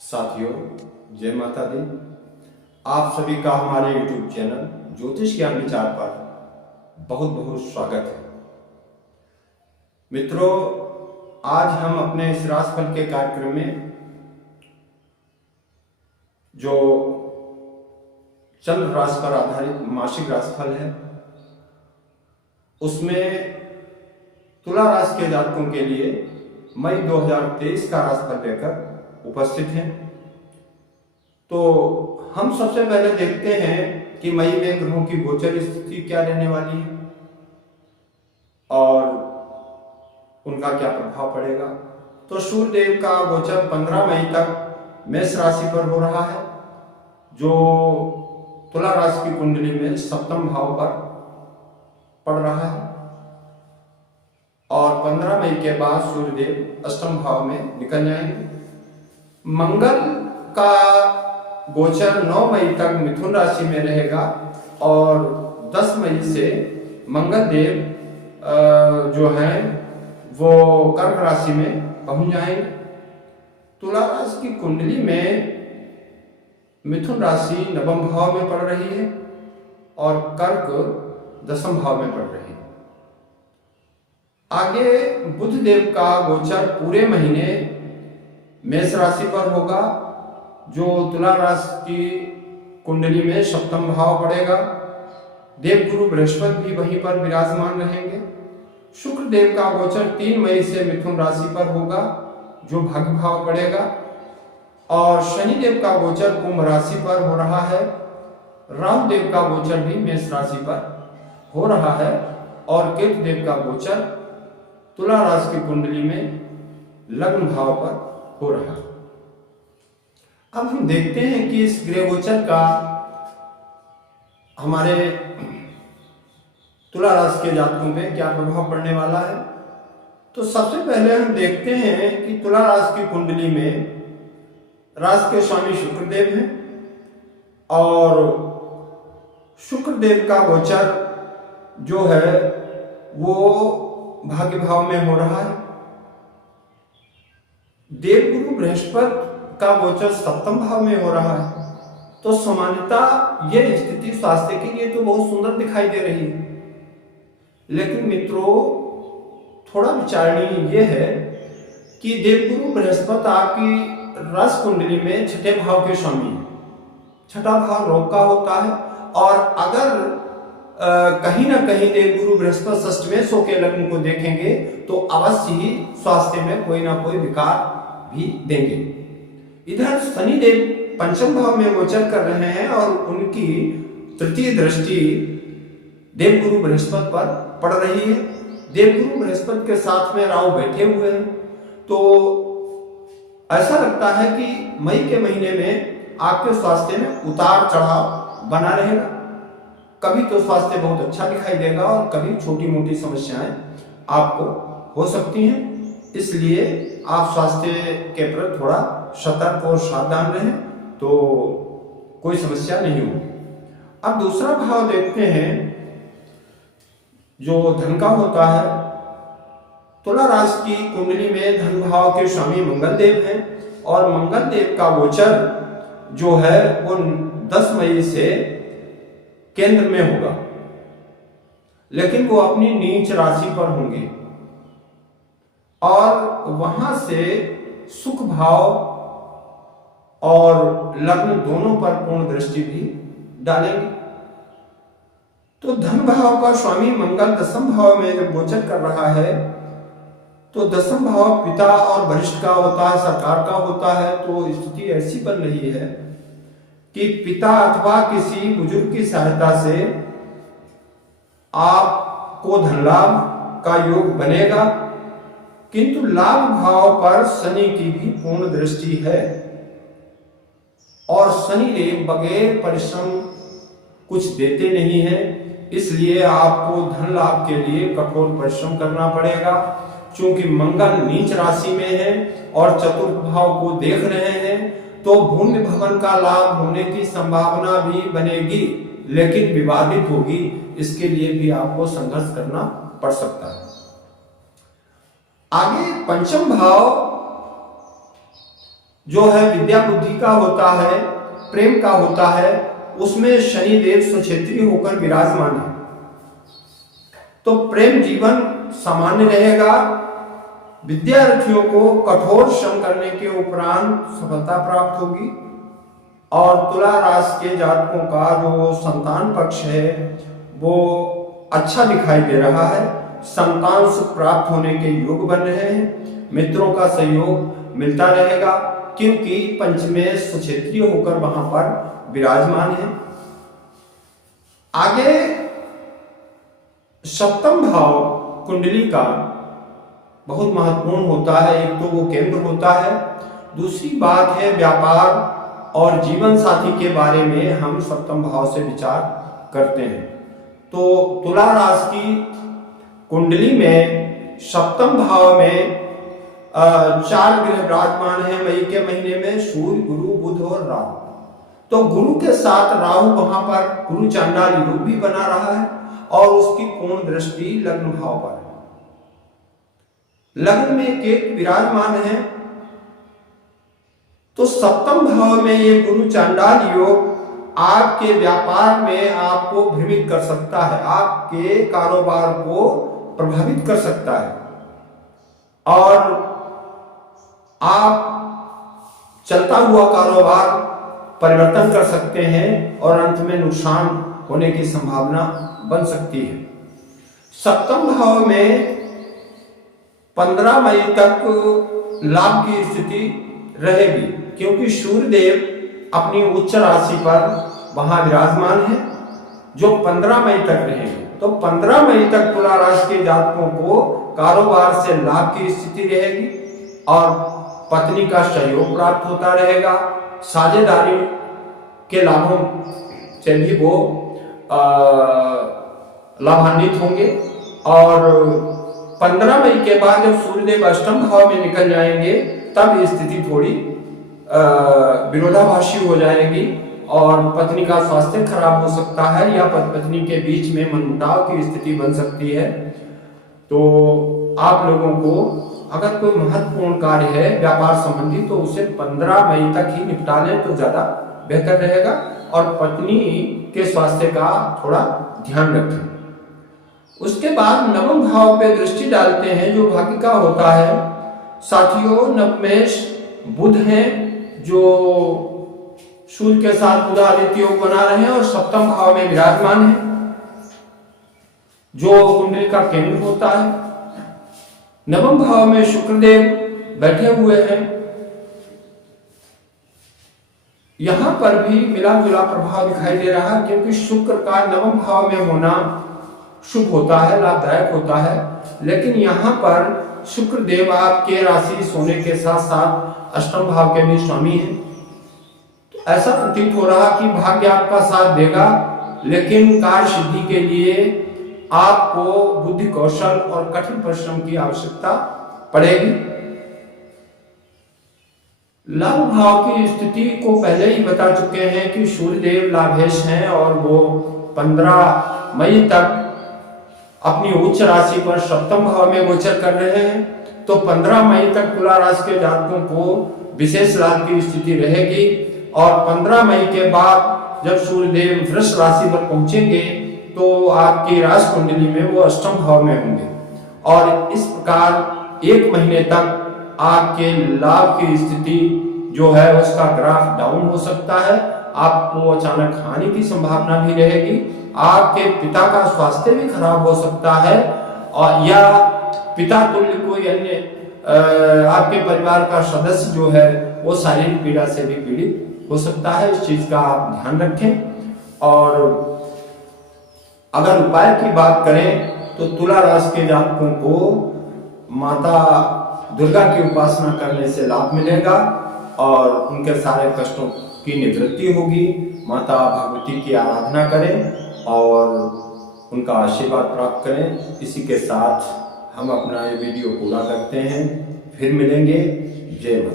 साथियों, जय माता दी। आप सभी का हमारे YouTube चैनल ज्योतिष ज्ञान विचार पर बहुत बहुत स्वागत है। मित्रों, आज हम अपने इस राशिफल के कार्यक्रम में जो चंद्र राशि पर आधारित मासिक राशिफल है, उसमें तुला राशि के जातकों के लिए मई 2023 का राशिफल लेकर उपस्थित हैं। तो हम सबसे पहले देखते हैं कि मई में ग्रहों की गोचर स्थिति क्या रहने वाली है और उनका क्या प्रभाव पड़ेगा। तो सूर्य देव का गोचर 15 मई तक मेष राशि पर हो रहा है, जो तुला राशि की कुंडली में सप्तम भाव पर पड़ रहा है, और 15 मई के बाद सूर्य देव अष्टम भाव में निकल जाएंगे। मंगल का गोचर 9 मई तक मिथुन राशि में रहेगा और 10 मई से मंगल देव जो हैं वो कर्क राशि में पहुंच जाएंगे। तुला राशि की कुंडली में मिथुन राशि नवम भाव में पड़ रही है और कर्क दसम भाव में पड़ रही है। आगे बुध देव का गोचर पूरे महीने मेष राशि पर होगा, जो तुला राशि की कुंडली में सप्तम भाव पड़ेगा। देवगुरु बृहस्पति भी वहीं पर विराजमान रहेंगे। शुक्र देव का गोचर 3 मई से मिथुन राशि पर होगा, जो भाग्य भाव पड़ेगा, और शनि देव का गोचर कुंभ राशि पर हो रहा है। राहु देव का गोचर भी मेष राशि पर हो रहा है और केतु देव का गोचर तुला राशि की कुंडली में लग्न भाव पर हो रहा है। अब हम देखते हैं कि इस ग्रह गोचर का हमारे तुला राशि के जातकों पे क्या प्रभाव पड़ने वाला है। तो सबसे पहले हम देखते हैं कि तुला राशि की कुंडली में राशि के स्वामी शुक्रदेव हैं और शुक्रदेव का गोचर जो है वो भाग्य भाव में हो रहा है। देवगुरु बृहस्पति का गोचर सप्तम भाव में हो रहा है। तो सामान्यतः यह स्थिति स्वास्थ्य के लिए तो बहुत सुंदर दिखाई दे रही है, लेकिन मित्रों थोड़ा विचारणीय यह है कि देवगुरु बृहस्पति आपकी राशि कुंडली में छठे भाव के स्वामी है। छठा भाव रोग का होता है, और अगर कहीं ना कहीं देवगुरु बृहस्पति षष्ठवें सौ के लग्न को देखेंगे तो अवश्य ही स्वास्थ्य में कोई ना कोई विकार भी देंगे। इधर शनि देव पंचम भाव में गोचर कर रहे हैं और उनकी तृतीय दृष्टि देवगुरु बृहस्पति पर पड़ रही है। देवगुरु बृहस्पति के साथ में राहु बैठे हुए हैं, तो ऐसा लगता है कि मई के महीने में आपके स्वास्थ्य में उतार चढ़ाव बना रहेगा। कभी तो स्वास्थ्य बहुत अच्छा दिखाई देगा और कभी छोटी मोटी समस्याएं आपको हो सकती हैं, इसलिए आप स्वास्थ्य के प्रति थोड़ा सतर्क और सावधान रहें तो कोई समस्या नहीं होगी। अब दूसरा भाव देखते हैं जो धन का होता है। तुला राशि की कुंडली में धन भाव के स्वामी मंगल देव हैं और मंगल देव का गोचर जो है वो 10 मई से केंद्र में होगा, लेकिन वो अपनी नीच राशि पर होंगे और वहां से सुख भाव और लग्न दोनों पर पूर्ण दृष्टि भी डालेंगे। तो धन भाव का स्वामी मंगल दसम भाव में जब गोचर कर रहा है, तो दसम भाव पिता और वरिष्ठ का होता है, सरकार का होता है। तो स्थिति ऐसी बन रही है कि पिता अथवा किसी बुजुर्ग की सहायता से आपको धन लाभ का योग बनेगा, किंतु लाभ भाव पर शनि की भी पूर्ण दृष्टि है और शनि देव बगैर परिश्रम कुछ देते नहीं है, इसलिए आपको धन लाभ के लिए कठोर परिश्रम करना पड़ेगा। क्योंकि मंगल नीच राशि में है और चतुर्थ भाव को देख रहे हैं, तो भूमि भवन का लाभ होने की संभावना भी बनेगी, लेकिन विवादित होगी। इसके लिए भी आपको संघर्ष करना पड़ सकता है। आगे पंचम भाव जो है विद्या बुद्धि का होता है, प्रेम का होता है, उसमें शनिदेव स्वक्षेत्री होकर विराजमान है। तो प्रेम जीवन सामान्य रहेगा। विद्यार्थियों को कठोर श्रम करने के उपरांत सफलता प्राप्त होगी। और तुला राशि के जातकों का जो संतान पक्ष है वो अच्छा दिखाई दे रहा है। संतान सुख प्राप्त होने के योग बन रहे हैं। मित्रों का सहयोग मिलता रहेगा क्योंकि पंचमेश स्वक्षेत्रीय होकर वहां पर विराजमान है। आगे सप्तम भाव कुंडली का बहुत महत्वपूर्ण होता है। एक तो वो केंद्र होता है, दूसरी बात है व्यापार और जीवन साथी के बारे में हम सप्तम भाव से विचार करते हैं। तो तुला राशि की कुंडली में सप्तम भाव में 4 ग्रह विराजमान है मई के महीने में, सूर्य, गुरु, बुध और राहु। तो गुरु के साथ राहु वहां पर गुरु चांडाल योग भी बना रहा है और उसकी पूर्ण दृष्टि लग्न भाव पर है। लग्न में केतु विराजमान है। तो सप्तम भाव में ये गुरु चांडाल योग आपके व्यापार में आपको भ्रमित कर सकता है, आपके कारोबार को प्रभावित कर सकता है और आप चलता हुआ कारोबार परिवर्तन कर सकते हैं और अंत में नुकसान होने की संभावना बन सकती है। सप्तम भाव में 15 मई तक लाभ की स्थिति रहेगी क्योंकि सूर्य देव अपनी उच्च राशि पर वहां विराजमान है जो 15 मई तक रहेंगे। तो 15 मई तक तुला राशि के जातकों को कारोबार से लाभ की स्थिति रहेगी और पत्नी का सहयोग प्राप्त होता रहेगा। साझेदारी के लाभों से भी वो लाभान्वित होंगे। और 15 मई के बाद जब सूर्यदेव अष्टम भाव में निकल जाएंगे तब ये स्थिति थोड़ी विरोधाभासी हो जाएगी और पत्नी का स्वास्थ्य खराब हो सकता है या पत्नी के बीच में मनमुटाव की स्थिति बन सकती है। तो आप लोगों को अगर कोई महत्वपूर्ण कार्य है व्यापार संबंधी तो उसे 15 मई तक ही निपटा लें तो ज्यादा बेहतर रहेगा और पत्नी के स्वास्थ्य का थोड़ा ध्यान रखें। उसके बाद नवम भाव पे दृष्टि डालते हैं जो भाग्य का होता है। साथियों, नवमेश बुध हैं जो सूर्य के साथ बुध आदित्य योग बना रहे हैं और सप्तम भाव में विराजमान है जो कुंडली का केंद्र होता है। नवम भाव में शुक्रदेव बैठे हुए हैं। यहां पर भी मिला जुला प्रभाव दिखाई दे रहा है क्योंकि शुक्र का नवम भाव में होना शुभ होता है, लाभदायक होता है। लेकिन यहां पर शुक्र देव आपके राशि सोने के साथ साथ अष्टम भाव के भी स्वामी हैं। तो ऐसा प्रतीत हो रहा कि भाग्य आपका साथ देगा लेकिन कार्य सिद्धि के लिए आपको बुद्धि कौशल और कठिन परिश्रम की आवश्यकता पड़ेगी। लाभ भाव की स्थिति को पहले ही बता चुके हैं कि सूर्यदेव लाभेश हैं और वो 15 मई तक अपनी उच्च राशि पर सप्तम भाव में गोचर कर रहे हैं। तो 15 मई तक तुला राशि के जातकों को विशेष लाभ की स्थिति रहेगी और 15 मई के बाद जब सूर्यदेव वृष राशि पर पहुंचेंगे तो आपकी राशि कुंडली में वो अष्टम भाव में होंगे और इस प्रकार 1 महीने तक आपके लाभ की स्थिति जो है उसका ग्राफ डाउन हो सकता है। आपको अचानक हानि की संभावना भी रहेगी। आपके पिता का स्वास्थ्य भी खराब हो सकता है और या पिता तुल्य कोई अन्य आपके परिवार का सदस्य जो है वो शारीरिक पीड़ा से भी पीड़ित हो सकता है। इस चीज का आप ध्यान रखें। और अगर उपाय की बात करें तो तुला राशि के जातकों को माता दुर्गा की उपासना करने से लाभ मिलेगा और उनके सारे कष्टों की निवृत्ति होगी। माता भगवती की आराधना करें और उनका आशीर्वाद प्राप्त करें। इसी के साथ हम अपना ये वीडियो पूरा करते हैं। फिर मिलेंगे। जय माता।